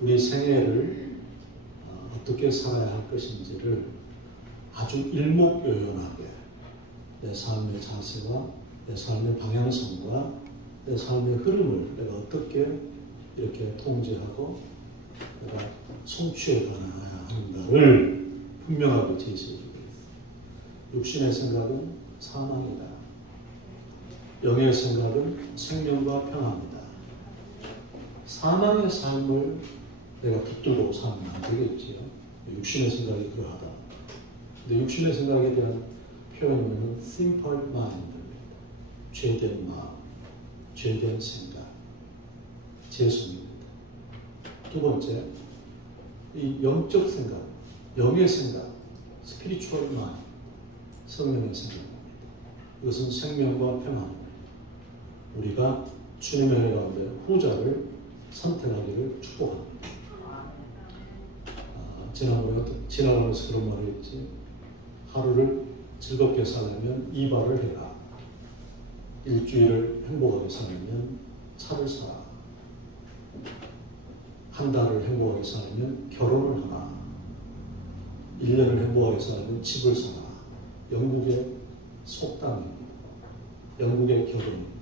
우리 생애를 어떻게 살아야 할 것인지를 아주 일목요연하게 내 삶의 자세와 내 삶의 방향성과 내 삶의 흐름을 내가 어떻게 이렇게 통제하고 내가 성취해 가야 하는가를 분명하게 제시해 주고 있습니다. 육신의 생각은 사망이다. 영의 생각은 생명과 평화입니다. 사망의 삶을 내가 붙들고 살면 안 되겠지요. 육신의 생각이 그러하다. 근데 육신의 생각에 대한 표현은 simple mind입니다. 죄된 마음, 죄된 생각, 죄성입니다. 두 번째, 이 영적 생각, 영의 생각, spiritual mind, 성령의 생각입니다. 이것은 생명과 평화입니다. 우리가 주님의 은혜 가운데 후자를 선택하기를 축복합니다. 지난번에 지나가면서 그런 말을 했지. 하루를 즐겁게 살려면 이발을 해라. 일주일을 행복하게 살려면 차를 사라. 한 달을 행복하게 살려면 결혼을 하라. 1년을 행복하게 살려면 집을 사라. 영국의 속담입니다. 영국의 결혼입니다.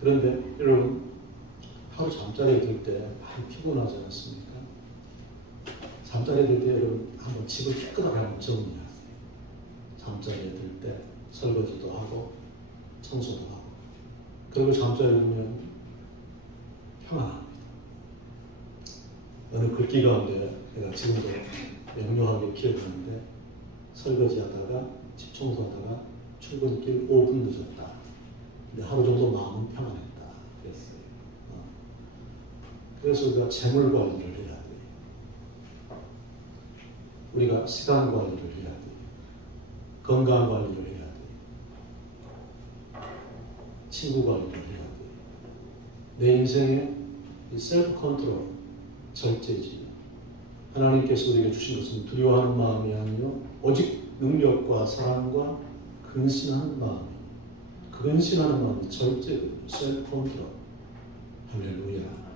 그런데 여러분, 하루 잠자리에 들 때 많이 피곤하지 않습니까? 잠자리에 들 때 여러분 한번 집을 깨끗하게 한번 정리하세요. 잠자리에 들 때 설거지도 하고 청소도 하고. 그리고 잠자리에 들면 평안합니다. 어느 글귀 가운데 내가 지금도 명료하게 기억하는데, 설거지하다가 집 청소하다가 출근길 5분 늦었다. 근데 하루 정도 마음은 평안했다. 그랬어요. 그래서 우리가 재물 관리를 해야 돼요. 우리가 시간 관리를 해야 돼요. 건강 관리를 해야 돼요. 친구 관리를 해야 돼요. 내 인생의 셀프 컨트롤, 절제지. 하나님께서 우리에게 주신 것은 두려워하는 마음이 아니요 오직 능력과 사랑과 근신하는 마음이. 근신하는 마음이 절제거든요. 셀프 컨트롤. 할렐루야.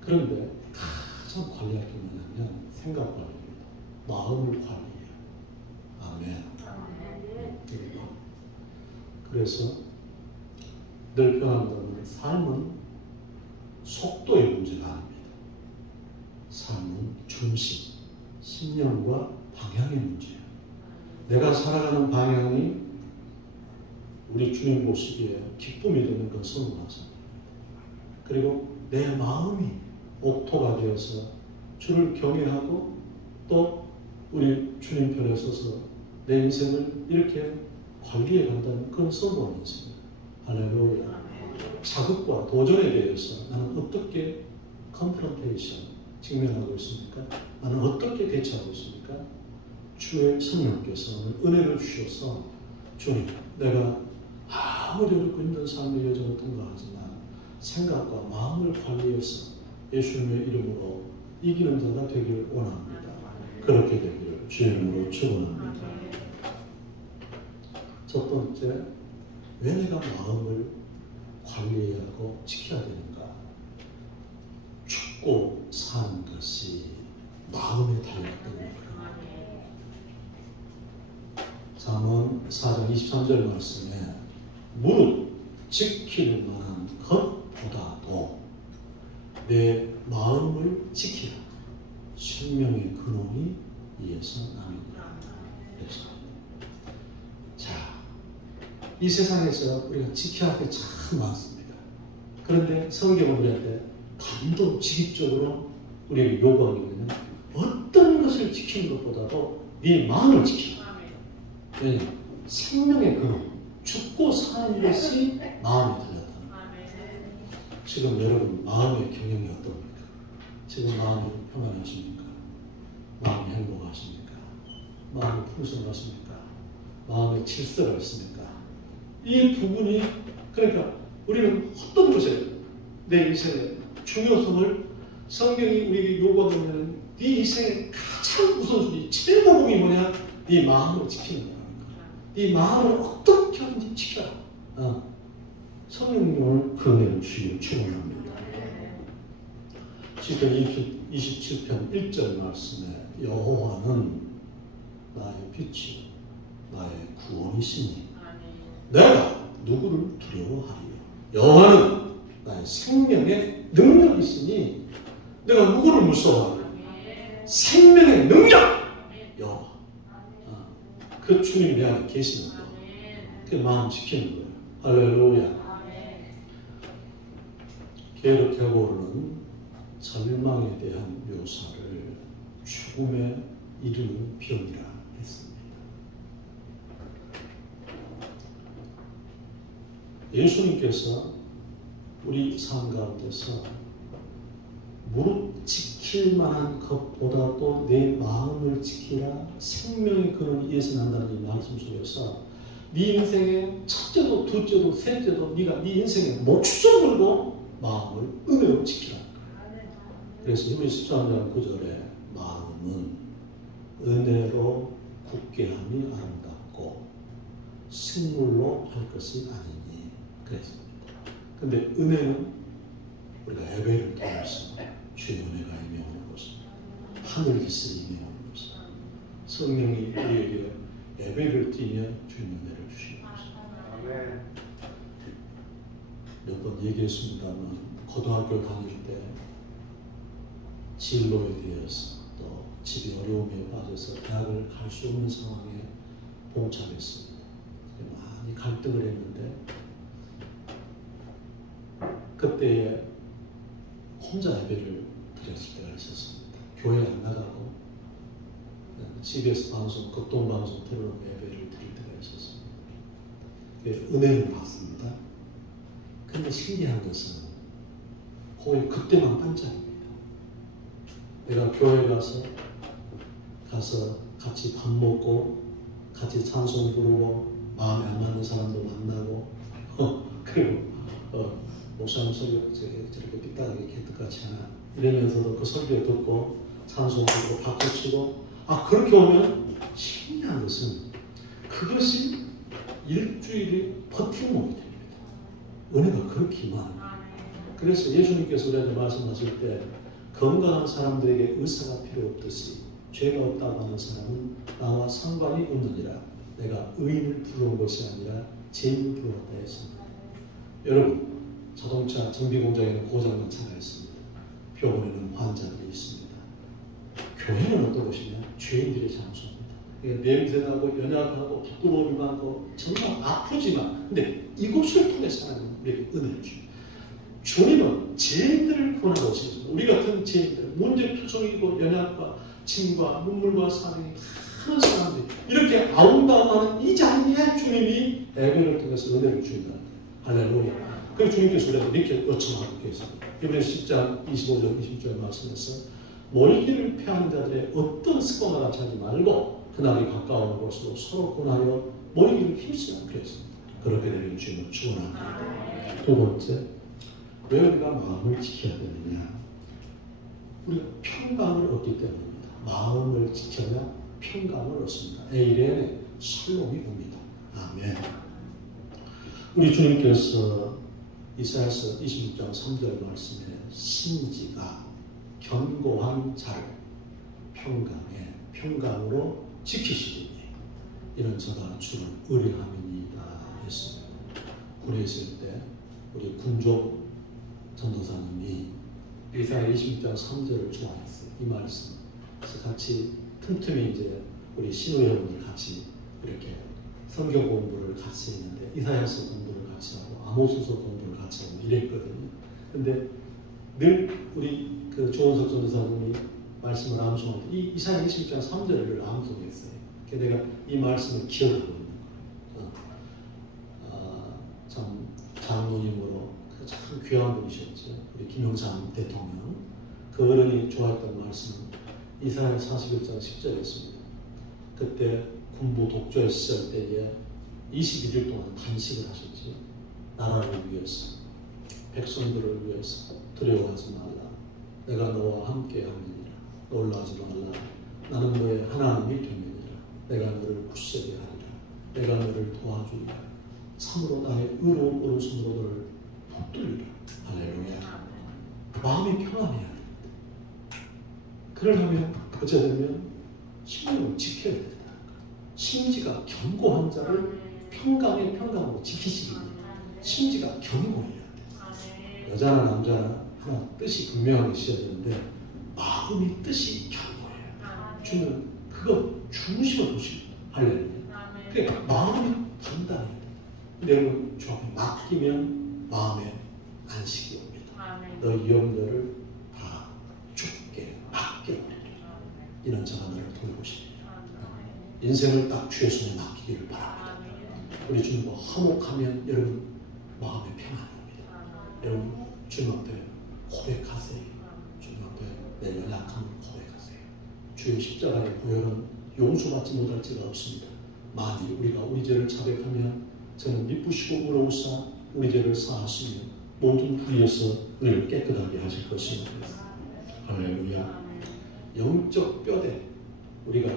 그런데 가장 관리할 게 뭐냐면 생각 관리입니다. 마음을 관리해요. 아멘. 그래서 늘 표현한다면 삶은 속도의 문제가 아닙니다. 삶은 중심, 신념과 방향의 문제예요. 내가 살아가는 방향이 우리 주님 보시기에 기쁨이 되는 것은 맞습니다. 그리고 내 마음이 옥토가 되어서 주를 경외하고 또 우리 주님 편에 서서 내 인생을 이렇게 관리해 간다면 그건 성공한 인생입니다. 할렐루야. 자극과 도전에 대해서 나는 어떻게 컨프런테이션 직면하고 있습니까? 나는 어떻게 대처하고 있습니까? 주의 성령께서 은혜를 주셔서 주님, 내가 아무리 어렵고 힘든 삶의 여정을 통과하지만 생각과 마음을 관리해서 예수님의 이름으로 이기는 자가 되기를 원합니다. 그렇게 되기를 주의 이름으로 축원합니다. 첫 번째, 왜 내가 마음을 관리해야 하고 지켜야 되는가? 죽고 사는 것이 마음에 달렸던 거예요. 잠언 4장 23절 말씀에 무릇 지킬 만한 것보다도 내 마음을 지키라. 생명의 근원이 이에서 나느니라. 자, 이 세상에서 우리가 지켜야 할 게 참 많습니다. 그런데 성경은 우리한테 단도직입적으로 우리에게 요구하고 있는 어떤 것을 지키는 것보다도 네 마음을 지키라. 왜냐? 생명의 근원, 죽고 사는 것이 마음에 달렸다는 거예요. 지금 여러분 마음의 경영이 어떻습니까? 지금 마음이 평안하십니까? 마음이 행복하십니까? 마음이 풍성하십니까? 마음에 질서가 있습니까? 이 부분이, 그러니까 우리는 어떤 것에 내 인생의 중요성을 성경이 우리에게 요구하면 네 인생의 가장 우선순위, 최고봉이 뭐냐? 네 마음을 지키는 거라는 거야. 네 마음을 어떻게 하든지 지켜라. 성령님을 그 은혜를 주시길 축원합니다. 시편 27편 1절 말씀에 여호와는 나의 빛이 나의 구원이시니 내가 누구를 두려워하리요. 여호와는 나의 생명의 능력이시니 내가 누구를 무서워하리요. 생명의 능력! 여호와. 그 주님이 내 안에 계시는 거. 그 마음 지키는 거예요. 할렐루야. 게르케고르는 절망에 대한 묘사를 죽음에 이르는 병이라 했습니다. 예수님께서 우리 삶 가운데서 무릇 지킬 만한 것보다도 내 마음을 지키라 생명의 근원이 이에서 난다는 이 말씀 속에서 네 인생의 첫째도 둘째도 셋째도 네가 네 인생의 목숨을 걸고 마음을 은혜로 지키라. 그래서 히브리 13장 9절에 마음은 은혜로 굳게 함이 아름답고 식물로 할 것이 아니니 그랬습니다. 근데 은혜는 우리가 예배를 통해서 주의 은혜가 임해오는 것입니다. 하늘 기슬이 임해오는 것입니다. 성령이 우리에게 예배를 드리며 주의 은혜를 주시는 것입니다. 몇 번 얘기했습니다만 고등학교 다닐 때 진로에 대해서 또 집이 어려움에 빠져서 대학을 갈 수 없는 상황에 봉착했습니다. 많이 갈등을 했는데 그때에 혼자 예배를 드렸을 때가 있었습니다. 교회 안 나가고 CBS 방송, 극동방송 들어오고 예배를 드릴 때가 있었습니다. 은혜를 받습니다. 근데 신기한 것은 거의 그때만 반짝입니다. 내가 교회 가서 같이 밥 먹고 같이 찬송 부르고 마음에 안 맞는 사람도 만나고 그리고 목사님 설교 저렇게 삐딱하게 개떡같이 하나 이러면서도 그 설교 듣고 찬송 부르고 박수 치고 그렇게 오면 신기한 것은 그것이 일주일이 버티는 됩니다. 은혜가 그렇게 많아요. 그래서 예수님께서 우리한테 말씀하실 때 건강한 사람들에게 의사가 필요 없듯이 죄가 없다고 하는 사람은 나와 상관이 없느니라. 내가 의인을 부르는 것이 아니라 죄인을 부르었다 했습니다. 여러분 자동차 정비공장에는 고장난 차가 있습니다. 병원에는 환자들이 있습니다. 교회는 어떤 곳이냐? 죄인들의 장소입니다. 냄새나고 연약하고 부끄러움이 많고 정말 아프지만 근데 이곳을 통해서 하나님은 우리에게 은혜를 줍니다. 주님은 죄인들을 구원하고 오셨습니다. 우리 같은 죄인들, 문제투성이고 연약과 짐과 눈물과 사랑이 많은 사람들이 이렇게 아웅다웅하는 이 자리에 주님이 예배를 통해서 은혜를 주신다. 할렐루야. 그래서 주님께서 우리한테 이렇게 요청하고 계십니다. 히브리서 10장 25절 26절 말씀에서 모이기를 피하는 자들의 어떤 습관과 같이 하지 말고 그날이 가까운 것으로 서로 권하여 모이기를 힘쓰라 그랬습니다. 그렇게 되면 주님은 축원합니다. 두 번째, 왜 우리가 마음을 지켜야 되느냐? 우리가 평강을 얻기 때문입니다. 마음을 지켜야 평강을 얻습니다. 에이렌의 설롱이 옵니다. 아멘. 우리 주님께서 이사야서 26장 3절 말씀에 신지가 견고한 자를 평강으로 지키시리니 이런 저가 주를 의뢰함이니이다 했습니다. 굴에 있을 때 우리 군족 전도사님이 이사야 26장 3절을 좋아했어요. 이 말씀. 그래서 같이 틈틈이 이제 우리 신우 여러분들 같이 이렇게 성경 공부를 같이 했는데 이사야서 공부를 같이 하고 아모스서 공부를 같이 하고 이랬거든요. 근데 늘 우리 그 조원석 전도사님이 말씀을 암송할 때 이 이사야 26장 3절을 암송했어요. 내가 이 말씀을 기억하고 있는 거예요. 참 장로님으로 참 귀한 분이셨죠. 우리 김영삼 대통령. 그 어른이 좋아했던 말씀은 이사야 41장 10절이었습니다. 그때 군부 독재 시절 때에 21일 동안 단식을 하셨죠. 나라를 위해서, 백성들을 위해서 두려워하지 말라. 내가 너와 함께 하느니라. 놀라지 말라. 나는 너의 하나님이 되느니라. 내가 너를 굳세게 하리라. 내가 너를 도와주리라. 참으로 나의 의로운 오른손으로 너를 붙들리라. 할렐루야. 그 마음이 평안해야 됩니다. 그러려면 어쩌면 심령을 지켜야 된다. 심지가 견고한 자를 평강으로 지키시기 위해 심지가 견고해야 돼. 여자나 남자나 하나 뜻이 분명하게 있었는데 마음이 뜻이 견고해요. 주는 그거 중심을 보시고 할렐루야. 그러니까 마음이 단단해야 돼. 여러분 주 앞에 맡기면 마음에 안식이 옵니다. 너희 염려를 다 주께 맡겨버리라. 이런 자가 너를 돌보십니다. 인생을 딱 주의 손에 맡기기를 바랍니다. 우리 주님과 화목하면 여러분 마음에 평안이 옵니다. 여러분 주님 앞에 고백하세요. 주님 앞에 내 연약함을 고백하세요. 주의 십자가의 보혈은 용서받지 못할 죄가 없습니다. 만일 우리가 우리 죄를 자백하면 저는 미쁘시고 의로우사 우리 죄를 사하시며 모든 불의에서 우리를 깨끗하게 하실 것입니다. 할렐루야. 영적 뼈대 우리가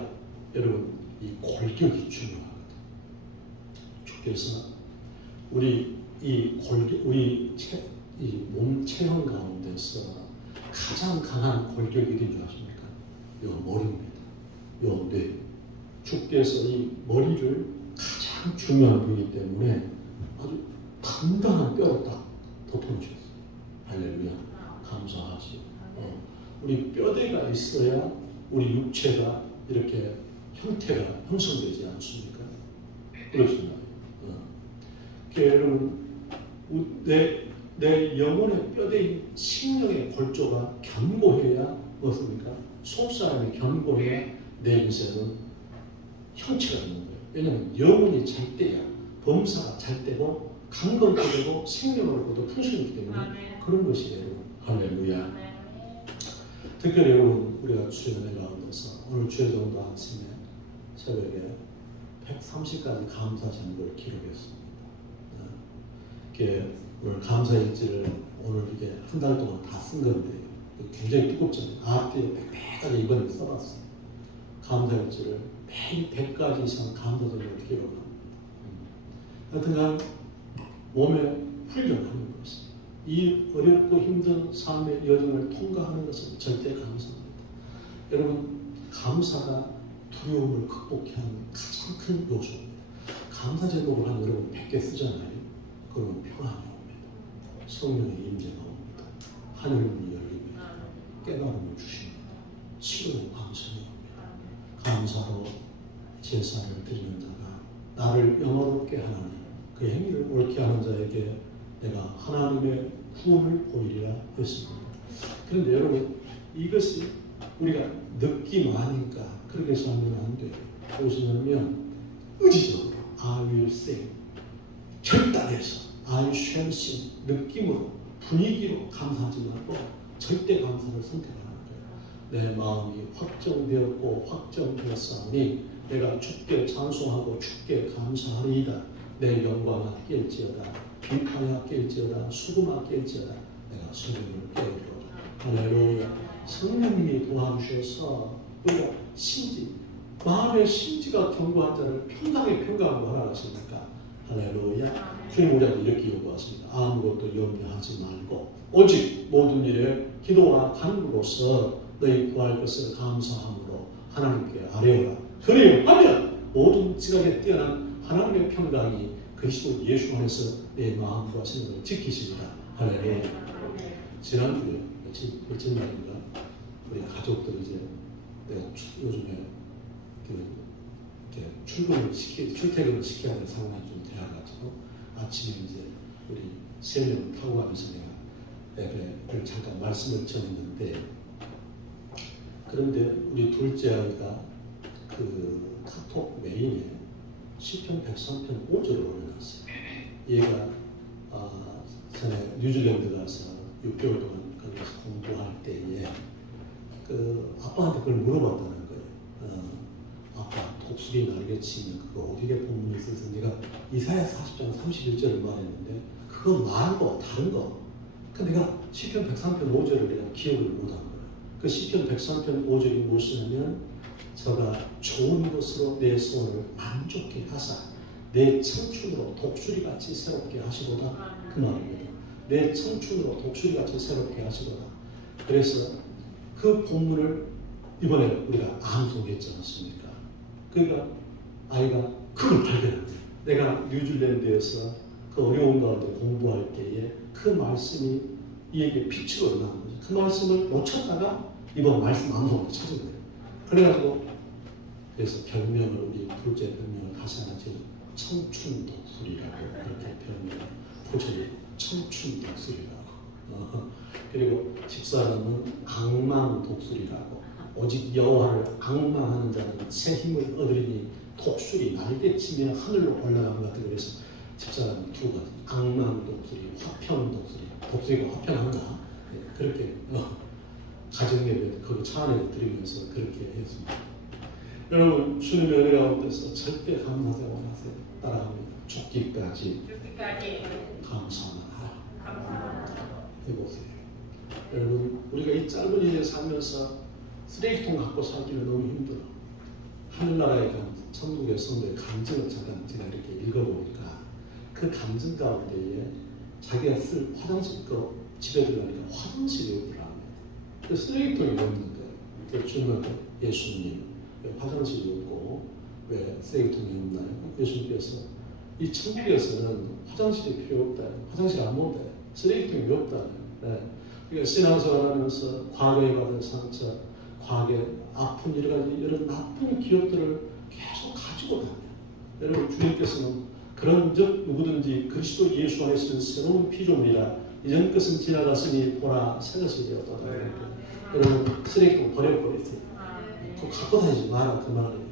여러분 이 골격이 중요하거든. 주께서 우리 이 골격 우리 이 몸 체형 가운데서 가장 강한 골격이 어딘 줄 아십니까? 요 머리입니다. 요 뇌. 주께서 이 머리를 가장 중요한 부위이기 때문에 아주 단단한 뼈를 딱 덮어주셨어요. 할렐루야. 감사하지. 우리 뼈대가 있어야 우리 육체가 이렇게 형태가 형성되지 않습니까? 그렇습니다. 그러니까 여러분 내 영혼의 뼈대인 심령의 골조가 견고해야 무엇입니까? 속사람이 견고해야 내 인생은 형체가 있는 거예요. 왜냐하면 영혼이 잘 때야 범사가 잘 되고 강건케 되고 생명으로부터 풍성이기 때문에 그런 것이에요. 할렐루야. 특별히 여러분 우리가 주의 은혜 가운데서 오늘 주의 정도 아침에 새벽에 130가지 감사 제목을 기록했습니다. 이게 오늘 감사 일지를 오늘 이게 한 달 동안 다 쓴 건데 굉장히 뜨겁잖아요. 앞뒤에 100가지 이번에 써봤어요. 감사 일지를 매일 100가지 이상 감사 제목을 기록합니다. 하여튼간 몸에 훈련하는 것입니다. 이 어렵고 힘든 삶의 여정을 통과하는 것은 절대 감사합니다. 여러분 감사가 두려움을 극복해 하는 가장 큰 요소입니다. 감사 제목을 한 여러분 100개 쓰잖아요. 그러면 평안이 옵니다. 성령의 임재가 옵니다. 하늘문이 열립니다. 깨달음을 주십니다. 치료의 감성이 옵니다. 감사로 제사를 드리는 자가 나를 영화롭게 하나니 그 행위를 옳게 하는 자에게 내가 하나님의 구원을 보이리라 했습니다. 그런데 여러분 이것이 우리가 느낌 아니까 그렇게 살면 안 돼요. 무엇이냐면 의지적으로 I will sing 결단해서 I shall sing 느낌으로 분위기로 감사하지 말고 절대 감사를 선택하는 거예요. 내 마음이 확정되었고 확정되었사오니 내가 주께 찬송하고 주께 감사하리이다. 내 영광아 깰지어다 빛하여 깰지어다 수금아 깰지어다 내가 성령을 깨우리로다. 할렐루야. 성령님이 도와주셔서 우리가 심지 마음의 심지가 견고한 자를 평강으로 하라 하십니까? 할렐루야. 주님 우리한테 이렇게 요구하십니다. 아무것도 염려하지 말고 오직 모든 일에 기도와 간구로서 너희 구할 것을 감사함으로 하나님께 아뢰어라. 그리하면 모든 지각에 뛰어난 하나님의 평강이 그리스도 예수 안에서 내 마음과 생각을 지키십니다. 할렐루야. 지난주에 며칠 날인가 우리 가족들이 이제 요즘에 출퇴근을 시켜야 될 상황이 좀 되어가지고 아침에 이제 우리 세 명 타고 가면서 내가 예배를 잠깐 말씀을 전했는데 그런데 우리 둘째 아이가 그 카톡 메인에 시편 103편 5절을 올려놨어요. 얘가 전에 뉴질랜드 가서 6개월 동안 거기서 공부할 때에 그 아빠한테 그걸 물어봤다는 거예요. 아빠 독수리 날개치면 그거 어디에 본문이 있어서 내가 이사야 40장 31절을 말했는데 그거 말고 다른 거. 그 내가 시편 103편 5절을 내가 기억을 못한 거예요. 그 시편 103편 5절이 무엇이냐면 저가 좋은 것으로 내 소원을 만족해 하사 내 청춘으로 독수리같이 새롭게 하시도다. 그 말입니다. 내 청춘으로 독수리같이 새롭게 하시도다. 그래서 그 본문을 이번에 우리가 암송했지 않습니까? 그러니까 아이가 그걸 발견합니다. 내가 뉴질랜드에서 그 어려운 가운데 공부할 때에 그 말씀이 이에게 빛으로 나온 거죠. 그 말씀을 놓쳤다가 이번 말씀 암송을 찾은 거예요. 그래가지고 그래서 별명을 우리 둘째 별명을 다시 하나 지금 청춘 독수리라고 그렇게 별명을 포천이 청춘 독수리라고. 그리고 집사람은 악망 독수리라고. 오직 여호와를 악망하는 자는 새 힘을 얻으리니 독수리 날개치며 하늘로 올라간 것 같은. 그래서 집사람이 두 가지, 악망 독수리, 화평 독수리. 독수리가 화평한가? 네, 그렇게 가정예배 거기 차 안에 드리면서 그렇게 했습니다. 여러분 주님의 은혜 가운데서 절대 감사하지 마세요. 따라합니다. 죽기까지 감사만 하라. 해보세요. 여러분 우리가 이 짧은 인생 살면서 쓰레기통 갖고 살기는 너무 힘들어. 하늘나라의 천국의 성도의 감정을 잠깐 제가 이렇게 읽어보니까 그 감정 가운데에 자기가 쓸 화장실 거 집에 들어가니까 화장실이 없더라고요. 그 쓰레기통이 없는 거예요. 그 주님한테 예수님 왜 화장실이 없고 왜 쓰레기통이 없나요? 예수님께서 이 천국에서는 화장실이 필요 없다. 화장실 안 본다. 쓰레기통이 없다. 네. 그러니까 신앙생활 하면서 과거에 받은 상처, 과거에 아픈 여러 가지 이런 나쁜 기억들을 계속 가지고 다녀요. 여러분 주님께서는 그런 적 누구든지 그리스도 예수 안에서는 새로운 피조물이라 이전 것은 지나갔으니 보라 새 것이 되었다. 여러분 쓰레기통 버려버리세요. 그거 갖고 다니지 마라 그 말이에요.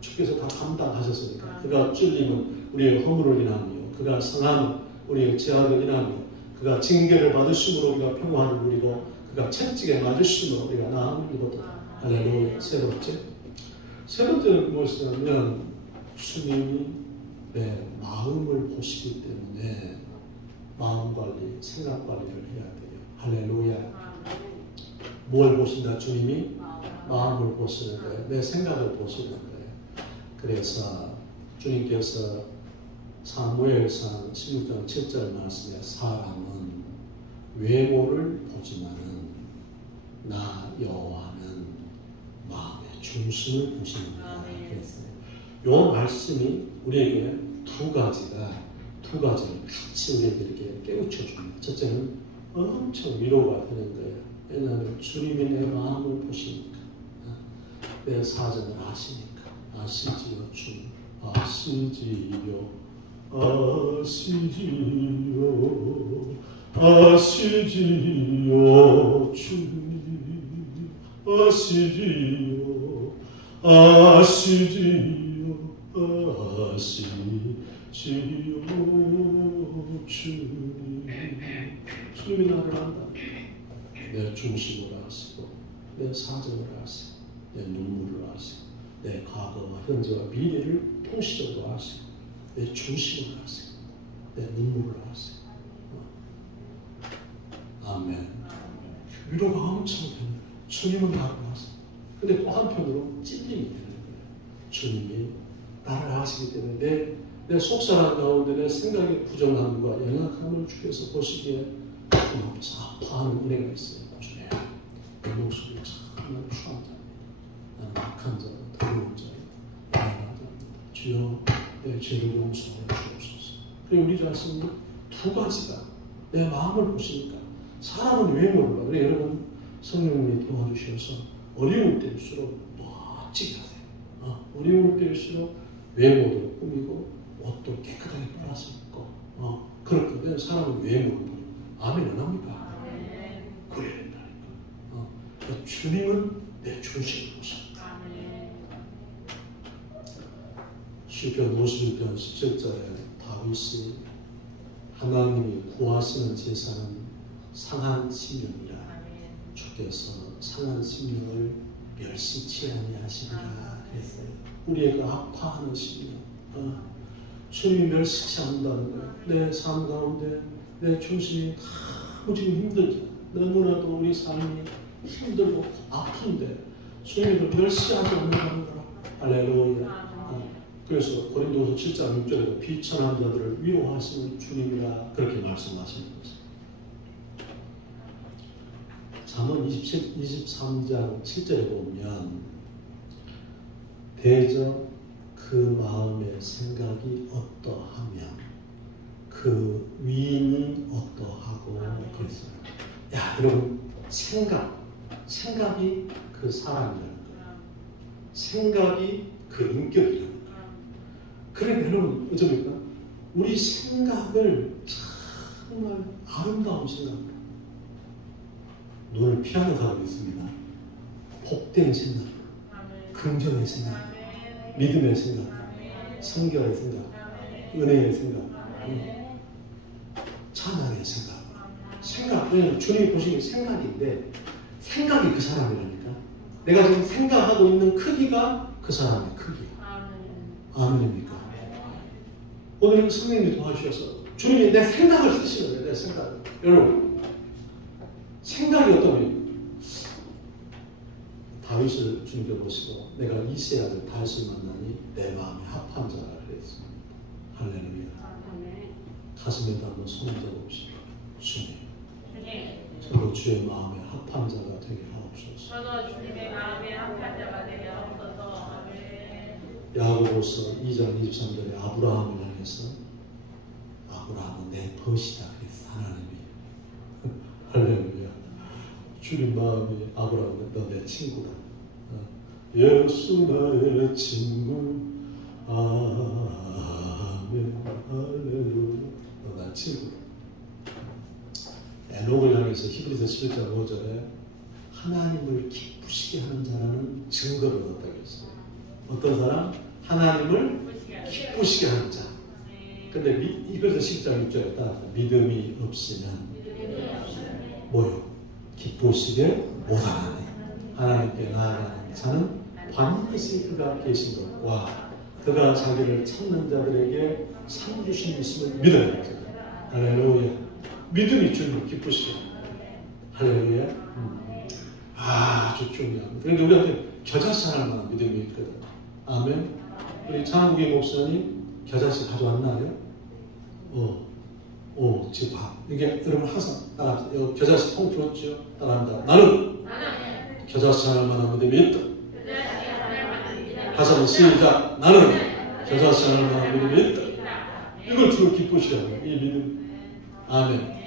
주께서 다 감당하셨으니까. 그가 찔림은 우리의 허물을 인하며 그가 상함은 우리의 죄악을 인하며 그가 징계를 받으심으로 우리가 평화를 누리고 그가 채찍에 맞으심으로 우리가 나음을 입었다. 할렐루야. 세 번째는 무엇이냐면 주님이 내 마음을 보시기 때문에 마음 관리, 생각 관리를 해야 돼요. 할렐루야. 뭘 보신다? 주님이 마음을 보시는 거예요. 내 생각을 보시는 거예요. 그래서 주님께서 사무엘상 16장 7절 말씀에 사람은 외모를 보지만은 나 여호와는 마음의 중심을 보시는다. 그랬어요. 이 말씀이 우리에게 두 가지를 같이 우리에게 이렇게 깨우쳐 줍니다. 첫째는 엄청 위로가 되는 거예요. 왜냐하면 주님이 내 마음을 보시니까, 내 사정을 아시니까. 아시지요 주님, 아시지요, 아시지요 주님, 아시지요, 주님. 주님이 나를 안다. 내 중심을 아시고, 내 사정을 아시고, 내 눈물을 아시고, 내 과거와 현재와 미래를 통시적으로 아시고, 내 중심을 아시고, 내 눈물을 아시고. 아멘. 위로가 엄청 되는 거예요. 주님은 나를 아시고. 근데 또 한편으로 찔림이 되는 거예요. 주님이 나를 아시기 때문에 내 속사람 가운데 내 생각의 부정함과 연약함을 주께서 보시기에 좀 앞에서 아파하는 은혜가 있어요. 주님, 내 목소리 참 추한 자입니다. 나는 악한 자입니다. 더러운 자입니다. 연약한 자입니다. 주여 내 죄를 용서하여 주옵소서. 그리고 우리 자신이 두 가지가 내 마음을 보시니까 사람은 외모를 봐. 그래 여러분 성령님이 도와주셔서 어려울 때일수록 멋지게 하세요. 어려울 때일수록 외모도 꾸미고 옷도 깨끗하게 빨아서 입고 그렇게 된 사람은 외모를 보고 아멘 안 합니까? 그래야 된다니까. 그러니까 주님은 내 중심을 보셔. 시편 51편 17절에 다윗이 하나님이 구하시는 제사는 상한 심령이라 주께서 상한 심령을 멸시치 아니하시리라 그랬어요. 우리의 그 아파하는 심령, 주님이 멸시치 않는다는 거예요. 내 삶 가운데 내 중심이 너무 지금 힘들죠. 너무나도 우리 삶이 힘들고 아픈데 주님을 멸시하지 않는다는 거라. 할렐루야. 그래서 고린도서 7장 6절에도 비천한 자들을 위로하시는 주님이라 그렇게 말씀하시는 것입니다. 잠언 23장 7절에 보면 대저 그 마음의 생각이 어떠하며 그 위인이 어떠하고 그랬어요. 야, 여러분, 생각이 그 사람이라는 거예요. 생각이 그 인격이라는 거예요. 그러니까 여러분, 어쩌니까 우리 생각을 정말 아름다운 생각, 눈을 피하는 사람이 있습니다. 복된 생각, 긍정의 생각, 믿음의 생각, 성결의 생각, 은혜의 생각, 찬양의 생각. 왜냐면 주님이 보시기에 생각인데 생각이 그 사람이라니까. 내가 지금 생각하고 있는 크기가 그 사람의 크기야. 아멘입니까? 오늘 성령님이 도와주셔서 주님이 내 생각을 쓰시는 거예요. 내 생각을. 여러분, 생각이 어떠면 다윗을 주님께 보시고 내가 이세 아들 다윗을 만나니 내 마음에 합한 자라 그랬습니다. 할렐루야. 가슴에다 한번 손을 대봅시다. 주님, 저도 주의 마음에 합한 자가 되게 하옵소서. 저도 주님의 마음에 합한 자가 되게 하옵소서. 야고보서 2장 23절에 아브라함을 향해서 아브라함은 내 벗이다 그랬어. 하나님이. 할렐루야. 주님 마음이 아브라함은 너 내 친구다. 예수 나의 친구. 아멘. 할렐루야. 너 내 친구다. 에녹을 향해서 히브리서 11장 5절에 하나님을 기쁘시게 하는 자라는 증거를 얻었다고 했어요. 어떤 사람? 하나님을 기쁘시게 하는 자. 근데 히브리서 10장 6절에 따라 믿음이 없으면 뭐요? 기쁘시게 못하나니 하나님께 나아가는 자는 반드시 그가 계신 것과 그가 자기를 찾는 자들에게 상 주신 있음을 믿어야 됩니다. 할렐루야. 믿음이 주님을 기쁘시게. 할렐루야. 아주 중요합니다. 그런데 우리한테 겨자씨 하나만 믿음이 있거든. 아멘. 우리 장국희 목사님 겨자씨 가져왔나요? 지금 봐. 이게 여러분 항상 따라하세요. 겨자씨 통 들었죠? 따라한다. 나는 겨자씨 하나만 믿음이 있다. 다시 한번 시작. 나는 겨자씨 하나만 믿음이 있다. 이걸 주로 기쁘시게 하는 이 믿음. 아멘.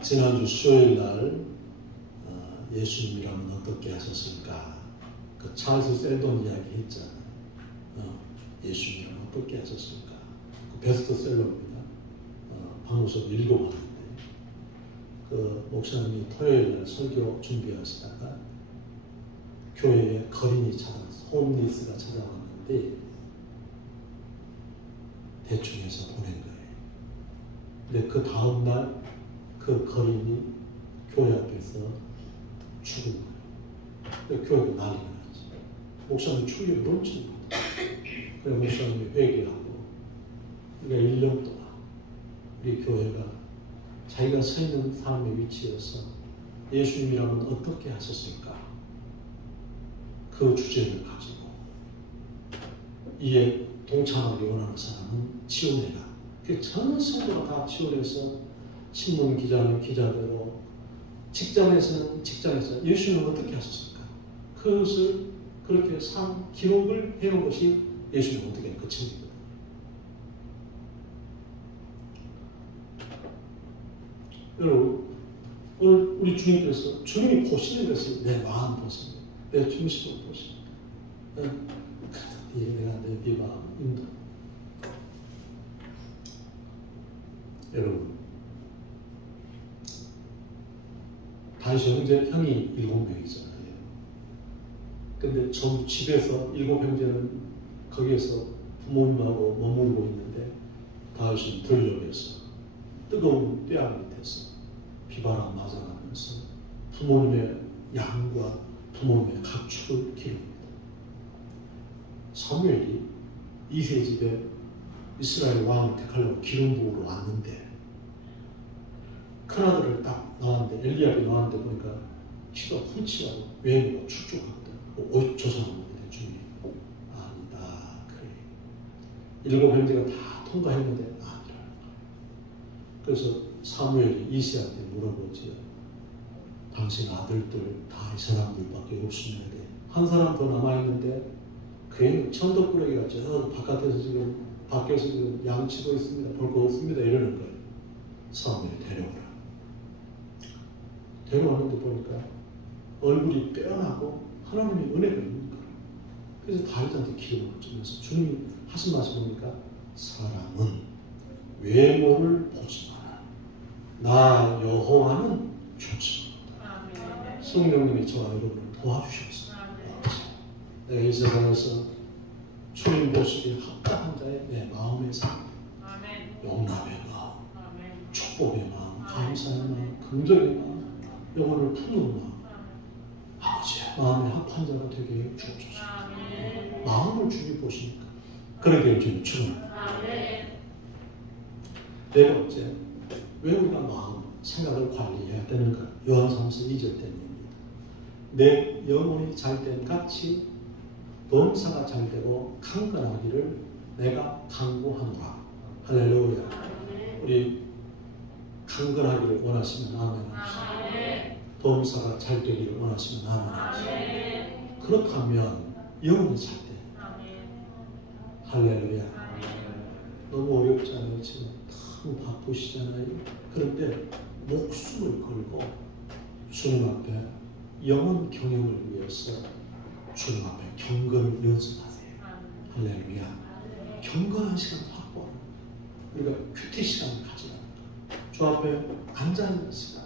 지난주 수요일 날 예수님이라면 어떻게 하셨을까? 그 찰스 셀돈 이야기 했잖아요. 예수님이라면 어떻게 하셨을까? 그 베스트셀러입니다. 방송에서 읽어봤는데 그 목사님이 토요일 날 설교 준비하시다가 교회에 거린이 찾아왔어. 홈리스가 찾아왔는데 대충해서 보낸 거예요. 근데 그 다음 날 그 거린이 교회 앞에서 죽은 거예요. 교회가 난리가 났지. 목사님 충격이 넘치는 거예요. 그래서 목사님이 회개하고 그러니까 1년 동안 우리 교회가 자기가 서 있는 사람의 위치에서 예수님이라면 어떻게 하셨을까? 그 주제를 가지고 이에 동참하기 원하는 사람은 지원해라. 전 성도가 다 지원해서 신문 기자는 기자대로 직장에서는 직장에서 예수님은 어떻게 하셨을까? 그것을 그렇게 기록을 해놓은 것이 예수님은 어떻게 그 책이거든요. 여러분, 오늘 우리 주님께서 주님이 보시는 것이 내 마음 보십니다. 내 중심을 보십니다. 내가 내 마음 인도. 여러분, 다윗 형이 7명이잖아요. 근데 전 집에서 7형제는 거기에서 부모님하고 머무르고 있는데 다윗은 들녘에서 뜨거운 뙤약 밑에서 비바람 맞아가면서 부모님의 양과 부모님의 가축을 기릅니다. 사무엘이 이세 집에 이스라엘 왕을 택하려고 기름 부으러 왔는데 큰아들을 딱 나왔는데 엘리압이 나왔는데 보니까 키가 훌치하고 외모가 축축하거든. 조상입니다. 주님이 아니다 그래. 7형제가 다 통과했는데 아니라 그래서 사무엘이 이새한테 물어보지요. 당신 아들들 다 이 사람들밖에 없으면 한 사람 더 남아있는데 그 애는 천덕꾸러기가 저 바깥에서 지금 밖에서 지금 양치고 있습니다. 볼 거 없습니다. 이러는 거예요. 사무엘이 데려오라. 데려왔는데 보니까 얼굴이 빼어나고 하나님의 은혜가 있는 거예요. 그래서 다윗한테 기름을 주면서 주님이 하신 말씀 보니까 사람은 외모를 보지 마라. 나 여호와는 좋지. 성령님이 저와 여러분을 도와주셨습니다. 내가 이 세상에서 주님 모습이 합당한 자의 내 마음의 삶, 용납의 마음, 축복의 마음, 감사의 마음, 긍정의 마음, 영혼을 품는 마음, 아버지의 마음에 합한 자가 되게 주옵소서. 마음을 주님 보시니까 그러게 주님 축원합니다. 네 번째, 왜 우리가 마음, 생각을 관리해야 되는가? 요한 3서 2절 때문입니다. 내 영혼이 잘된 같이 범사가 잘되고 강건하기를 내가 간구하노라. 할렐루야. 우리 강건하기를 원하시면 아멘 하십시오. 범사가 잘되기를 원하시면 아멘 하십시오. 그렇다면 영혼이 잘돼. 할렐루야. 너무 어렵잖아요. 지금 너무 바쁘시잖아요. 그런데 목숨을 걸고 주님 앞에 영혼 경영을 위해서 주님 앞에 경건을 연습하세요. 할렐루야. 경건한 시간 확보하는 우리가 큐티 시간을 가지라는 거예요. 주 앞에 앉아있는 시간,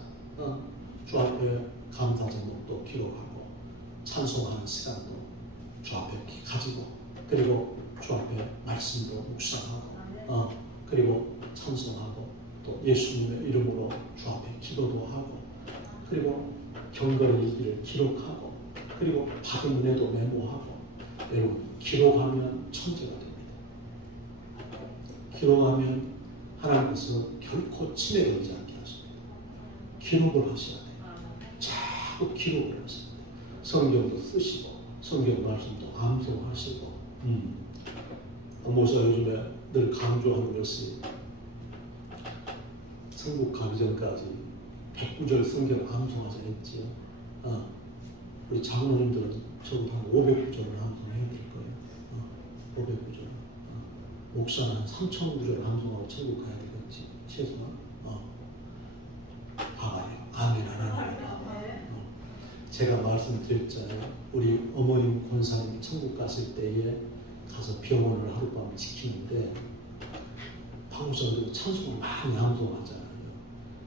주 앞에 감사 제목도 기록하고 찬송하는 시간도 주 앞에 가지고, 그리고 주 앞에 말씀도 묵상하고, 그리고 찬송하고, 또 예수님의 이름으로 주 앞에 기도도 하고, 그리고 경건의 일기를 기록하고, 그리고 받은 은혜도 메모하고. 여러분, 기록하면 천재가 됩니다. 기록하면 하나님께서 결코 침해되지 않게 하십니다. 기록을 하셔야 돼요. 자꾸 기록을 하셔야 돼요. 성경도 쓰시고 성경 말씀도 암송하시고. 목사 요즘에 늘 강조하는 것이 천국 가기 전까지 109절 성경 암송하자 했지요. 우리 장로님들은 적어도 한 500구절을 암송해야 될 거예요. 500구절. 목사는 한 3000구절 암송하고 천국 가야 되겠지. 최소한. 봐봐요. 아멘 안 하나요? 제가 말씀드렸잖아요. 우리 어머님 권사님 천국 갔을 때에 가서 병원을 하룻밤 지키는데 방송들이 찬송을 많이 암송하잖아요.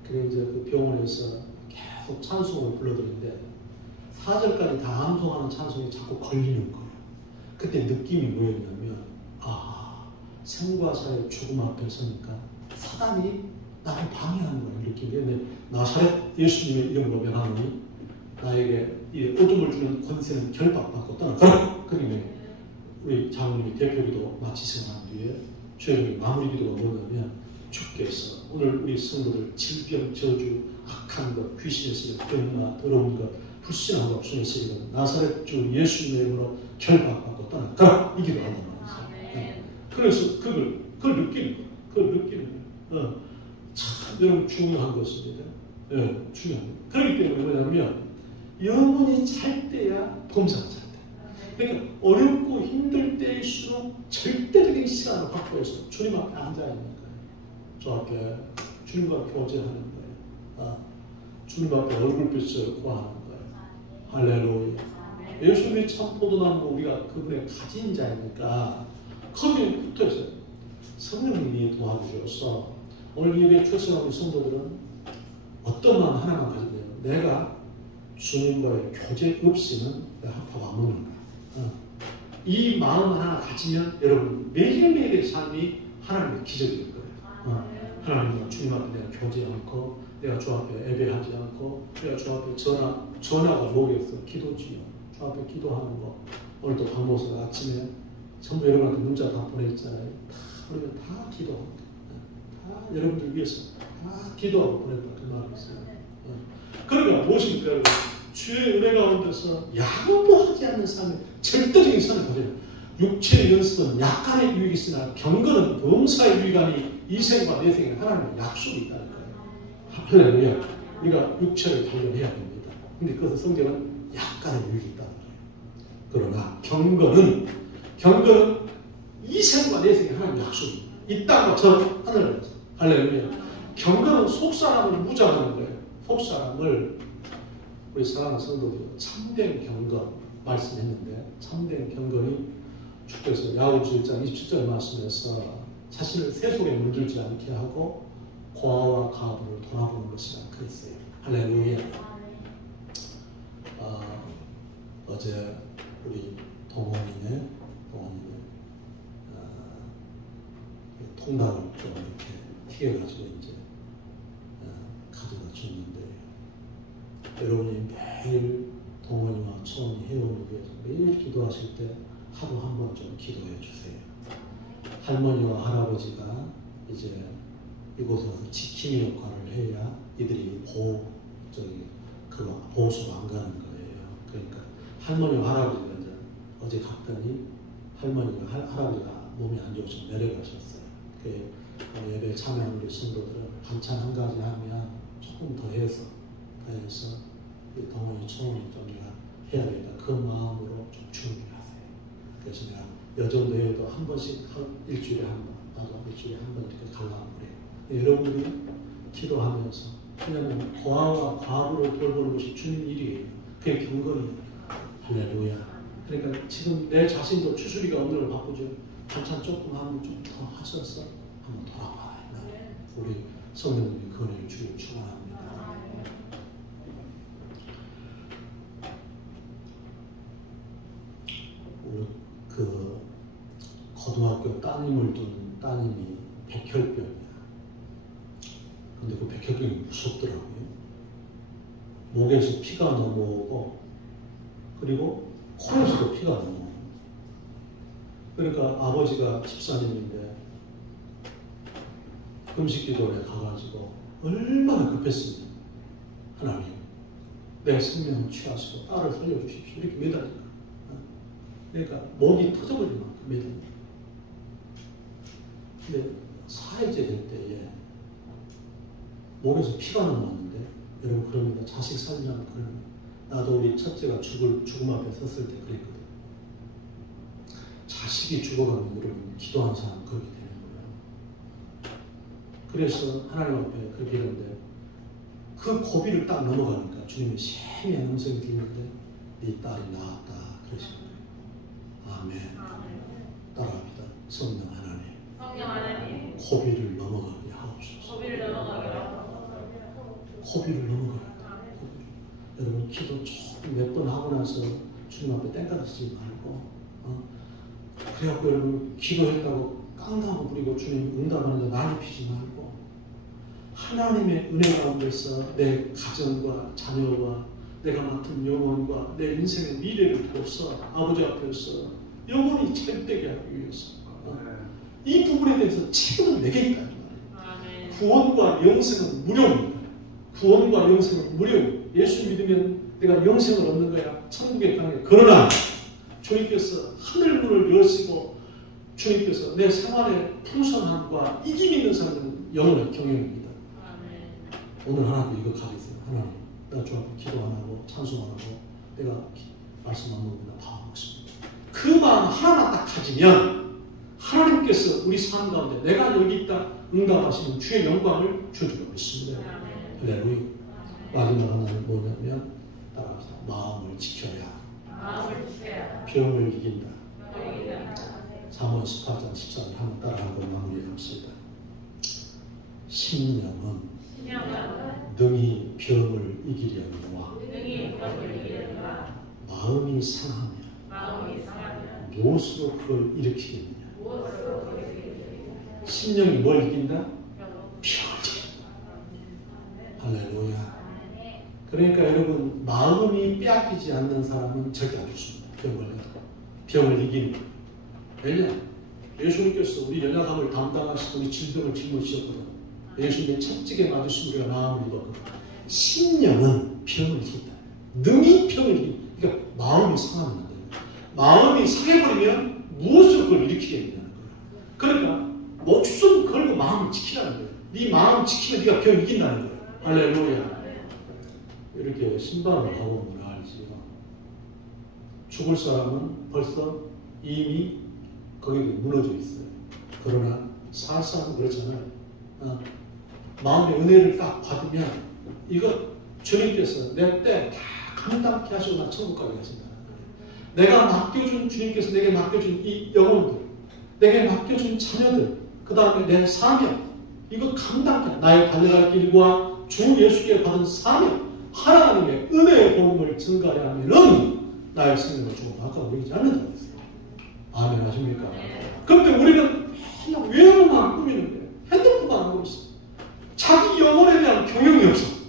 그래서 이제 그 병원에서 계속 찬송을 불러드리는데 4절까지 다 암송하는 찬송이 자꾸 걸리는 거예요. 그때 느낌이 뭐였냐면, 생과 사의 죽음 앞에 서니까 사단이 나를 방해하는 거예요. 느낌이. 근데 나사렛 예수님의 이름으로 명하노니 나에게 이 어둠을 주는 권세는 결박받고 떠나가라. 그러면 우리 장로님이 대표기도 마치시고 난 뒤에 최종의 마무리 기도가 뭐냐면, 주께서 오늘 우리 성도들 질병, 저주, 악한 것, 귀신의 세력, 병마, 더러운 것, 불신한 것 중에서 이런 나사렛 주 예수님의 이름으로 결박받고 떠나가라. 이 기도를 한단 말이에요. 그래서 그걸 느끼는 거예요. 그걸 느끼는 거예요. 참 여러분 중요한 것입니다. 중요한 거예요. 그렇기 때문에 뭐냐면 영혼이 잘 때야 범사가 잘 돼. 그러니까 어렵고 힘들 때일수록 절대적인 시간을 확보해서 주님 앞에 앉아있는 거예요. 저 앞에 주님과 교제하는 거예요. 주님 앞에 얼굴빛을 구하는 거예요. 할렐루야. 예수님이 참 포도나무 우리가 그분의 가진 자이니까 거기에 붙어있어요. 성령님이 도와주셔서 오늘 예배에 출석하는 성도들은 어떤 마음 하나만 가지면 내가 주님과의 교제 없이는 내가 합하고 안 먹는 거야. 이 마음 하나 가지면 여러분 매일매일의 삶이 하나님의 기적일 거예요. 하나님과 주님 앞에 내가 교제 않고, 내가 주 앞에 예배하지 않고, 내가 주 앞에 전화가 뭐겠어? 기도지요. 주 앞에 기도하는 거. 오늘도 박모사가 아침에 전부 여러분한테 문자 다 보냈잖아요. 우리가 다 기도합니다. 다 여러분들 위해서 다 기도하고 보냈다. 그 말이 있어요. 그러니까 무엇입니까, 여러분? 주의 은혜 가운데서 양보하지 않는 삶의 절대적인 삶을 가져요. 육체의 연습은 약간의 유익이 있으나 경건은 범사의 유익하니 이 생과 내 생에 하나님의 약속이 있다는 거예요. 할렐루야. 우리가 육체를 단련해야 됩니다. 근데 그것은 성경은 약간의 유익이 있다는 거예요. 그러나 경건은 이 생과 내 생에 하나님의 약속이 있다는 것처럼 하늘을 해서 할렐루야. 경건은 속사람을 무장하는 거예요. 속사람을 우리 사랑하는 성도들이 참된 경건 말씀했는데 참된 경건이 주께서 야고보서 1장 27절 말씀에서 자신을 세속에 물들지 않게 하고 고아와 가부를 돌아보는 것이라 그랬어요. 할렐루야. 어제 우리 동원이네 통닭을 좀 이렇게 튀겨가지고 이제 가져다 줬는데 여러분이 매일 동원이와 초원이 회원을 위해서 매일 기도하실 때 하루 한 번 좀 기도해 주세요. 할머니와 할아버지가 이제 이곳에서 지킴이 역할을 해야 이들이 보호소가 안 가는 거예요. 그러니까 할머니와 할아버지가 이제 어제 갔더니 할아버지가 몸이 안 좋아서 내려가셨어요. 그 예배 참여하는 우리 성도들은 반찬 한 가지 하면 조금 더 해서 이 동원이 초원이 좀 해야 되겠다. 그 마음으로 좀 준비하세요. 그래서 내가 여정도에도 한 번씩 일주일에 한 번, 나도 일주일에 한 번 이렇게 가려고 그래요. 여러분들이 기도하면서 왜냐하면 고아와 과부를 돌보는 것이 주님 일이에요. 그게 경건이에요. 할렐루야. 그러니까 지금 내 자신도 추수리가 없는 걸 바쁘죠. 반찬 조금 하면 좀 더 하셔서 한번 돌아봐요. 우리 성령님이 그 은혜를 주님 축원합니다. 우리 그 고등학교 따님을 둔 따님이 백혈병이야. 근데 그 백혈병이 무섭더라고요. 목에서 피가 넘어오고 그리고 코에서도 피가 넘어오고. 그러니까 아버지가 집사님인데 금식기도에 가가지고 얼마나 급했습니까? 하나님, 내 생명을 취하시고 딸을 살려주십시오. 이렇게 매달리니까. 그러니까 목이 터져버린 만큼 매달리니까. 근데 사회제 될 때에 목에서 피가 넘어왔는데 여러분 그럽니다. 자식 살리려면 그러면 나도 우리 첫째가 죽음 앞에 섰을 때 그랬거든. 자식이 죽어가면 여러분 기도한 사람 그렇게 되는 거예요. 그래서 하나님 앞에 그렇게 했는데 그 고비를 딱 넘어가니까 주님이 세미한 음성이 들리는데 네 딸이 나았다 그러신 거예요. 아멘. 따라합니다. 성령 하나님. 고비를 넘어가게 하옵소서. 고비를 넘어가게. 여러분 기도 조금 몇 번 하고 나서 주님 앞에 땡깡 쓰지 말고 그래갖고 여러분 기도했다고 깡다고 부리고 주님 응답하는데 난리 피지 말고 하나님의 은혜 가운데서 내 가정과 자녀와 내가 맡은 영혼과 내 인생의 미래를 두고서 아버지 앞에서 영혼이 잘되게 하기 위해서 이 부분에 대해서 책임을 내게 있다는 말이에요. 구원과 영생은 무료입니다. 구원과 영생은 무료. 예수 믿으면 내가 영생을 얻는 거야. 천국에 가는 거야. 그러나 주님께서 하늘문을 여시고 주님께서 내 생활의 풍성함과 이김 있는 사람은 영원한 경영입니다. 오늘 하나도 이거 가지고 있어요. 하나님, 내가 주 앞에 기도 안 하고 찬송 안 하고 내가 말씀 안 먹으면 다 먹습니다. 그 마음 하나만 딱 가지면 하나님께서 우리 삶 가운데 내가 여기 있다 응답하시는 주의 영광을 주주로 믿습니다. 할렐루야. 마지막 하나는 뭐냐면 따라합시다. 마음을 지켜야 병을 이긴다. 잠언 18장 14절 한번 따라하고 마무리합시다. 심령은 능히 병을 이기려니와 마음이 상하며 무엇으로 그걸 일으키겠느냐. 심령이 뭘 이긴다? 병을 이긴다. 할렐루야. 그러니까 여러분 마음이 빼앗기지 않는 사람은 절대 안 죽습니다. 병을 이기는 거예요. 왜냐? 예수님께서 우리 연약함을 담당하시고 우리 질병을 짊어지셨거든. 예수님의 채찍에 맞으신 우리가 마음을 입었거든. 심령은 병을 이긴다. 능히 병을 이긴다. 그러니까 마음이 상하면 안 돼요. 마음이 상해버리면 무엇을 그걸 일으키게 되냐는 거예요. 그러니까 목숨 걸고 마음을 지키라는 거예요. 네 마음 지키면 네가 병 이긴다는 거예요. 할렐루야. 이렇게 신방을 하고 뭐라 할지요. 죽을 사람은 벌써 이미 거기에 무너져 있어요. 그러나 살 사람은 그렇잖아요. 마음의 은혜를 딱 받으면 이거 주님께서 내 때 다 감당케 하시고 나 천국 가게 하신다. 내가 맡겨준 주님께서 내게 맡겨준 이 영혼들, 내게 맡겨준 자녀들, 그 다음에 내 사명, 이거 감당케 나의 달려갈 길과 주 예수께 받은 사명, 하나님의 은혜의 복음을 증가하려 하면은 나의 생명을 조금 아까워 보이지 않는다고 했어요. 아멘 하십니까? 그런데 우리는 그냥 외로만 꾸미는 거예요. 핸드폰만 하고 있어. 자기 영혼에 대한 경영이 없어.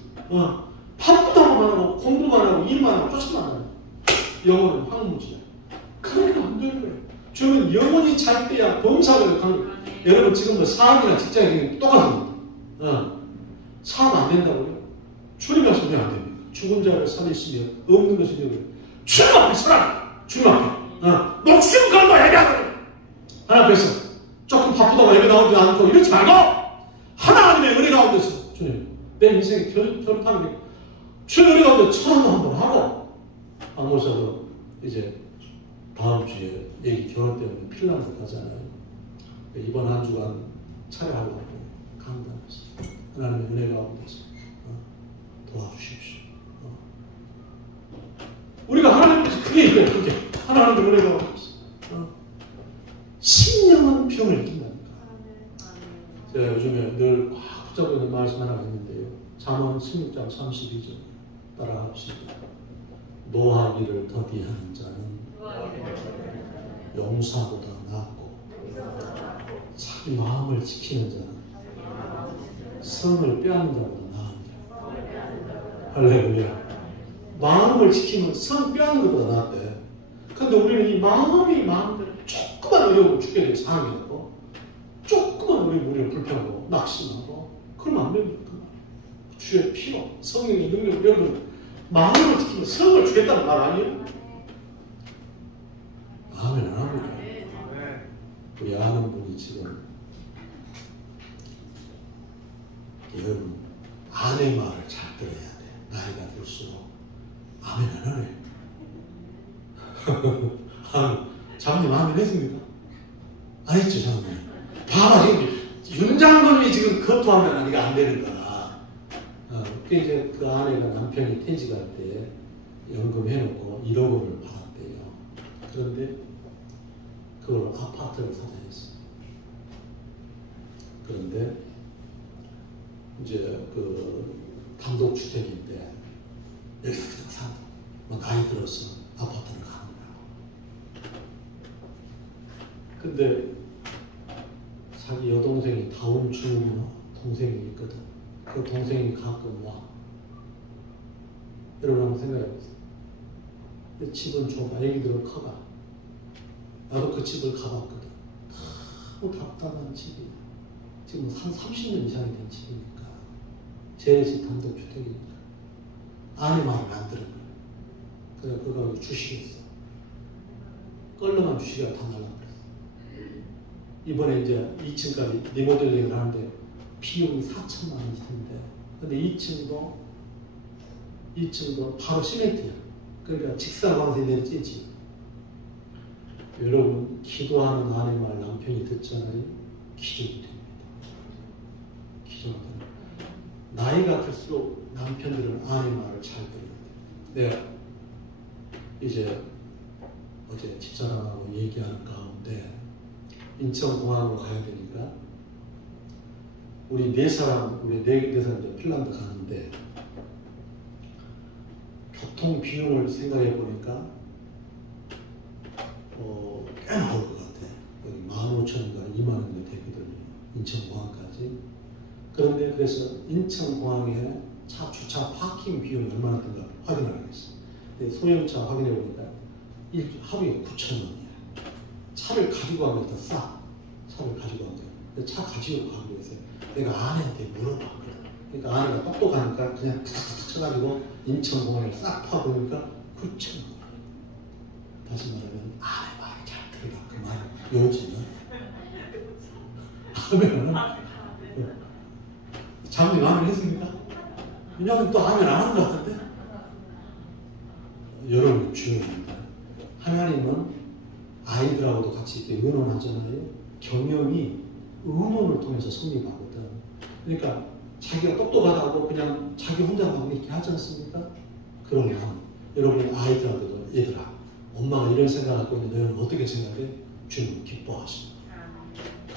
바쁘다고만 하고 공부만 하고 일만 하고 쫓아만 하고 영혼은 황무지야. 그러니까 안 되는 거예요. 주님은 영혼이 잘 때야 범사를 가는 거예요. 여러분 지금 뭐 사업이나 직장이 똑같습니다. 사업 안 된다고요? 주님 말씀이 안 됩니다. 죽은 자를 살리시며 없는 것이 되고요. 주님 앞에 서라. 주님 앞에 목숨 걸고 예배하거든. 하나 앞에서 조금 바쁘다고 예배 나오지 않고 이러지 말고 하나님의 은혜 가운데서 주님 내 인생의 결판이 주님 은혜 가운데 철학도 한번 하고 안 모셔도 이제 다음 주에 애기 결혼 때문에 핀란드 가잖아요. 이번 한 주간 차례하고 강단하시 하나님의 은혜 가운데서 도와주십시오. 우리가 하나님께서 크게 있대요. 그게 하나님의 은혜 가운데서 신령한 병을 이긴다니까. 제가 요즘에 늘 붙잡고 있는 말씀 하나 있는데요. 잠언 16장 32절 따라 합시다. 노하기를 더디하는 자는 용사보다 낫고 자기 마음을 지키는 자는 성을 빼앗는 자보다 나은다. 할렐루야. 마음을 지키면 성 빼앗는 것보다 낫대. 그런데 우리는 이 마음이 마음대로 조그만 어려움을 죽게 될 상황이었고 조그만 우리를 불평하고 낙심하고 그러면 안 됩니까? 주의 피로 성령의 능력 여러분 마음을 지키면 성을 주겠다는 말 아니에요? 아멘 안 합니까? 우리 아는 분이 지금 여러분 아내 말을 잘 들어야 돼. 나이가 들수록 아멘 안 하네. 장모님 아멘 했습니까? 안 했죠 장모님. 봐봐 지금 윤장모님이 지금 거부하면 이게 안 되는 거야. 이제 그 아내가 남편이 퇴직할 때 연금 해놓고 1억 원을 받았대요. 그런데 그걸 아파트를 사자 했어요. 그런데 이제 그 단독주택인데 여기서 그냥 산다. 뭐 나이 들어서 아파트를 가는 거야. 근데 자기 여동생이 다운증 동생이 있거든. 그 동생이 가끔 와. 여러분 한번 생각해보세요. 집은 좁아. 애기들은 커가. 나도 그 집을 가봤거든. 너무 답답한 집이야. 지금 한 30년 이상이 된 집이니까. 제 집 단독주택이니까. 아내 말을 안 들은 거야. 그래서 그거 주식했어. 껄렁한 주식이라 다 날라버렸어. 이번에 이제 2층까지 리모델링을 하는데 비용이 4천만 원이 텐데 근데 2층도 바로 시멘트야. 그러니까 직사광선이 내려지지. 여러분 기도하는 아내 말 남편이 듣잖아요. 기적이 됩니다. 기적이 됩니다. 나이가 들수록 남편들은 아내 말을 잘 들어야 돼. 내가 이제 어제 집사람하고 얘기하는 가운데 인천공항으로 가야 되니까 우리 네 사람 이제 핀란드 가는데 교통 비용을 생각해 보니까 꽤 나올 것 같아. 여기 15,000원인가 2만 원이 되거든요. 인천공항까지. 그런데 그래서 인천공항에 차 주차 파킹 비용이 얼마나 든가 확인하겠어. 소형차 확인해 보니까 하루에 9,000원이야. 차를 가지고 가면 더 싸. 차를 가지고 가면. 차 가지고 가기 위해서 내가 아내한테 물어봤거든. 그러니까 아내가 똑똑하니까 그냥 툭툭 쳐가지고 인천공항에 싹 파보니까 9,000원. 다시 말하면 아내 말을 잘 들으라 그 말. 요즘은 아멘. 장모님 아멘 했습니까? 왜냐하면 또 아멘 안 하는 것 같은데? 여러분 중요합니다. 하나님은 아이들하고도 같이 이렇게 의논하잖아요. 경영이 의논을 통해서 성립하거든. 그러니까 자기가 똑똑하다고 그냥 자기 혼자만 이렇게 하지 않습니까? 그러면 여러분 아이들한테도 얘들아 엄마가 이런 생각을 갖고 있는데 너는 어떻게 생각해? 주님 기뻐하십니다.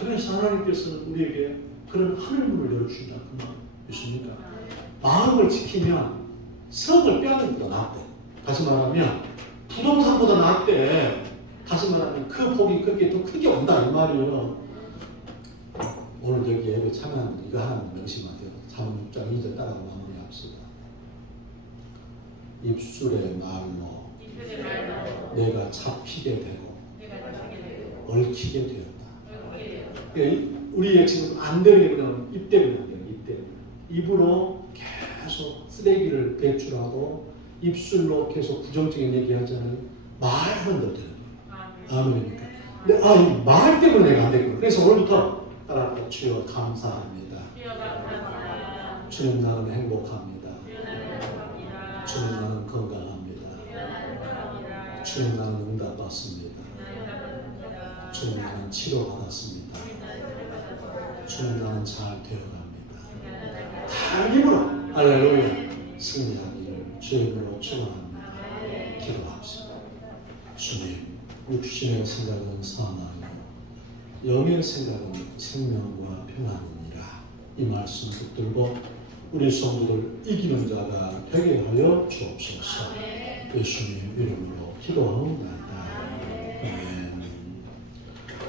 그래서 하나님께서는 우리에게 그런 하늘문을 열어주신다. 그 말 믿습니까? 마음을 지키면 성을 빼앗는 것보다 낫대. 다시 말하면 부동산보다 낫대. 다시 말하면 그 복이 그렇게 더 크게 온다 이 말이에요. 오늘 여기 예배 참여하는 분 이거 하나 명심하세요. 3장 2절 따라가 마무리합시다. 입술의 말로 내가 잡히게 되고 얽히게 되었다. 우리의 지금 안 되는 건 입 때문에 안 돼요. 입 때문에. 입으로 계속 쓰레기를 배출하고 입술로 계속 부정적인 얘기 하잖아요. 말하면 더 되는 거예요. 아멘입니까? 근데 말 때문에 내가 안 되는 거예요. 그래서 오늘부터 따라서 주여 감사합니다. 주님 나는 행복합니다. 주님 나는 건강합니다. 주님 나는 응답받습니다. 주님 나는 치료받았습니다. 주님 나는 잘 되어갑니다. 다 힘으로 할렐루야 승리하기를 주의 이름으로 축원합니다. 기도합시다. 주님 육신의 생각은 사망이요 영의 생각은 생명과 평안이니라. 이 말씀 붙들고 우리 성도들 이기는 자가 되게 하여 주옵소서. 예수님 이름으로 기도하옵나이다.